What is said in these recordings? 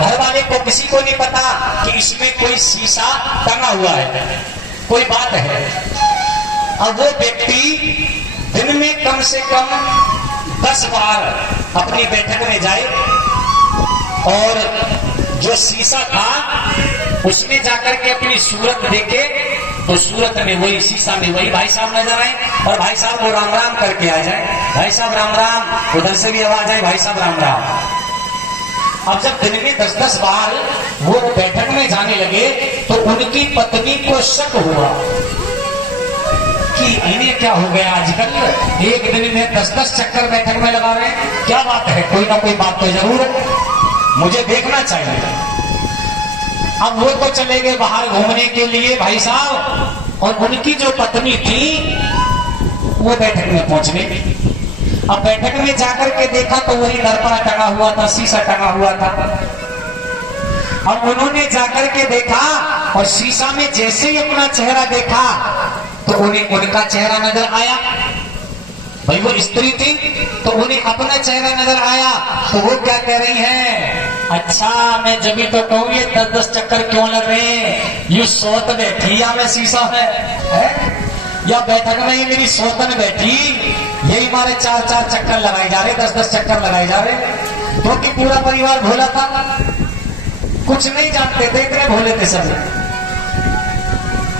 घर वाले को किसी को नहीं पता कि इसमें कोई शीशा टंगा हुआ है, कोई बात है। अब वो व्यक्ति दिन में कम से कम 10 बार अपनी बैठक में जाए और जो शीशा था उसमें जाकर के अपनी सूरत देखे तो सूरत में वही, शीशा में वही भाई साहब नजर आए और भाई साहब को राम राम करके आ जाए, भाई साहब राम राम, उधर से भी आवाज आए भाई साहब राम राम। अब जब दिन में 10-10 बार वो बैठक में जाने लगे तो उनकी पत्नी को शक हुआ कि इन्हें क्या हो गया, आजकल एक दिन में 10-10 चक्कर बैठक में लगा रहे हैं, क्या बात है, कोई ना कोई बात तो जरूर है, मुझे देखना चाहिए। अब वो तो चले गए बाहर घूमने के लिए भाई साहब, और उनकी जो पत्नी थी वो बैठक में पहुंच गई। अब बैठक में जाकर के देखा तो वही दर्पण टंगा हुआ था, शीशा टंगा हुआ था। अब उन्होंने जाकर के देखा और शीशा में जैसे ही अपना चेहरा देखा तो उन्हें उनका चेहरा नजर आया। भाई वो स्त्री थी तो उन्हें अपना चेहरा नजर आया तो वो क्या कह रही है, अच्छा मैं जब भी तो कहूँ ये 10-10 चक्कर क्यों लग रहे हैं, ये सोत बैठी या मैं शीशा है? या बैठक में ये मेरी सोतन बैठी, यही हमारे 4-4 चक्कर लगाए जा रहे, 10-10 चक्कर लगाए जा रहे, क्योंकि पूरा परिवार भोला था, कुछ नहीं जानते थे, इतने भोले थे सब।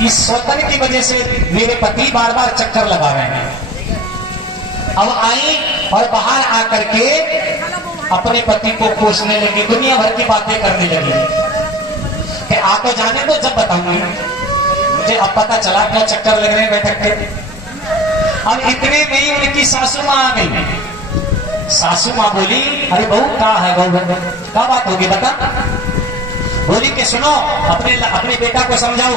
इस सोतन की वजह से मेरे पति बार बार चक्कर लगा रहे हैं। अब आई और बाहर आकर के अपने पति को कोसने लगी, दुनिया भर की बातें करने लगी कि आ तो जाने दो, जब बताऊंगी, मुझे अब पता चला क्या चक्कर लग रहे हैं बैठक के। अब इतने में ही उनकी सासू माँ आ गई। सासू माँ बोली, अरे बहू क्या है, बहू क्या बात होगी बता। बोली कि सुनो, अपने बेटा को समझाओ,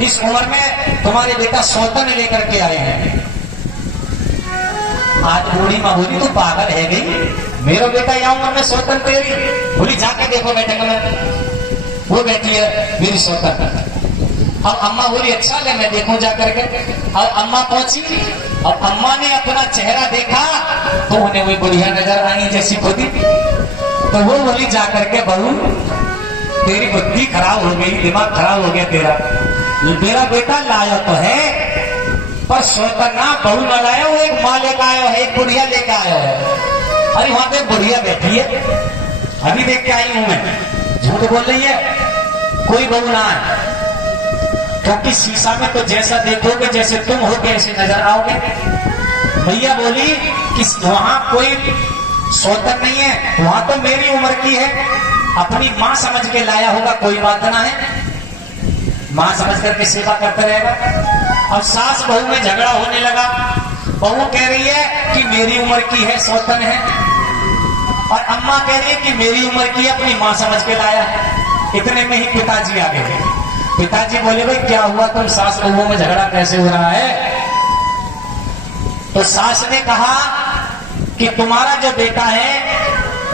इस उम्र में तुम्हारे बेटा सौतन लेकर के आए हैं। आज बूढ़ी माँ बोली तू पागल है गई, मेरा बेटा यहाँ उम्र में सौतन तेरी। बोली जाके देखो बैठक में, वो बैठी है मेरी सौतन। अब अम्मा बोली अच्छा ले मैं देखूं जाकर के। अब अम्मा पहुंची, अब अम्मा ने अपना चेहरा देखा तो उन्हें वही बुढ़िया नजर आई जैसी खुदी। तो वो बोली जाकर के, बहू तेरी बुद्धि खराब हो गई, दिमाग खराब हो गया तेरा, मेरा बेटा लाया तो है पर सोतन ना बहू न लाया, वो एक माँ लेकर आया है, एक बुढ़िया लेकर आया है। अरे वहां पे बुढ़िया बैठी है, अभी देख के आई हूं मैं, झूठ बोल रही है, कोई बहू ना है, क्योंकि शीशा में तो जैसा देखोगे जैसे तुम हो ऐसे नजर आओगे। भैया बोली कि वहां कोई सौतन नहीं है, वहां तो मेरी उम्र की है, अपनी माँ समझ के लाया होगा, कोई बात ना है, माँ समझ करके सेवा करता रहेगा। अब सास बहू में झगड़ा होने लगा, बहू कह रही है कि मेरी उम्र की है, सौतन है, और अम्मा कह रही है कि मेरी उम्र की है, अपनी माँ समझ के लाया है। इतने में ही पिताजी आ गए। पिताजी बोले भाई क्या हुआ, तुम सास बहू में झगड़ा कैसे हो रहा है? तो सास ने कहा कि तुम्हारा जो बेटा है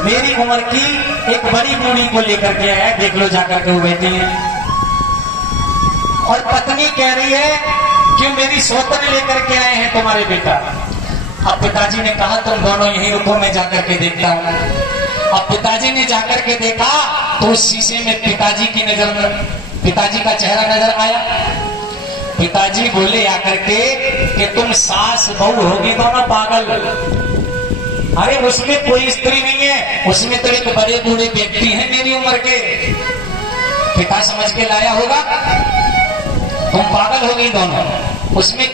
मेरी उम्र की एक बड़ी बूढ़ी को लेकर के आया है, देख लो जाकर के वो बैठी है। और पत्नी कह रही है कि मेरी सौतन लेकर के आए हैं तुम्हारे बेटा। अब पिताजी ने कहा तुम दोनों यहीं रुको, मैं जाकर के देखता हूं। अब पिताजी ने जाकर के देखा तो उस शीशे में पिताजी की नजर में पिताजी का चेहरा नजर आया। पिताजी बोले आकर के कि तुम सास बहू होगी दोनों पागल, अरे उसमें कोई स्त्री नहीं है, उसमें तो एक बड़े बूढ़े व्यक्ति हैं मेरी उम्र के, पिता समझ के लाया होगा, तुम पागल हो गई दोनों, उसमें